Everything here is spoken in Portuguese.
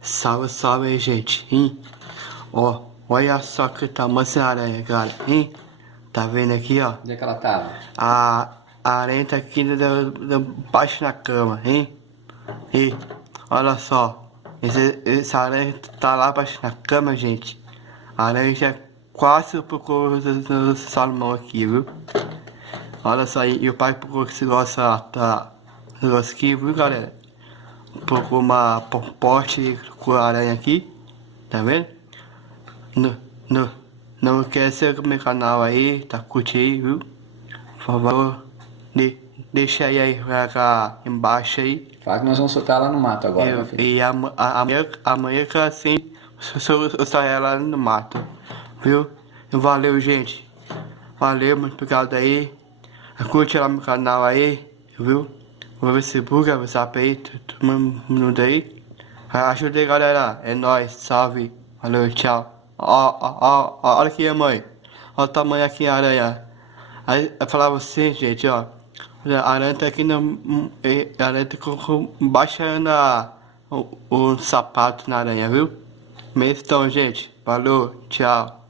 Salve, salve aí, gente, hein? Ó, olha só que tamanho essa aranha, cara, hein? Tá vendo aqui, ó? Onde é que ela tava? A aranha tá aqui baixo na cama, hein? E olha só, essa aranha tá lá baixo na cama, gente. A aranha já quase procurou o salmão aqui, viu? Olha só, e o pai procurou esse negócio aqui, viu, galera? Procurou uma poste com a aranha aqui, tá vendo? Não, não, não esquece do meu canal aí, tá? Curte aí, viu? Por favor, deixa aí cá embaixo aí. Fala que nós vamos soltar ela no mato agora, meu filho. E amanhã que assim, eu saio ela no mato, viu? Valeu, gente. Valeu, muito obrigado aí. Curte lá meu canal aí, viu? O Facebook, o WhatsApp aí, todo mundo aí. Ajuda aí, galera. É nóis, salve. Valeu, tchau. Olha aqui, mãe. Olha o tamanho aqui a aranha. Aí, eu falava assim, gente, ó. A aranha tá aqui no. A aranha tá baixando o sapato na aranha, viu? Então, gente. Falou, tchau.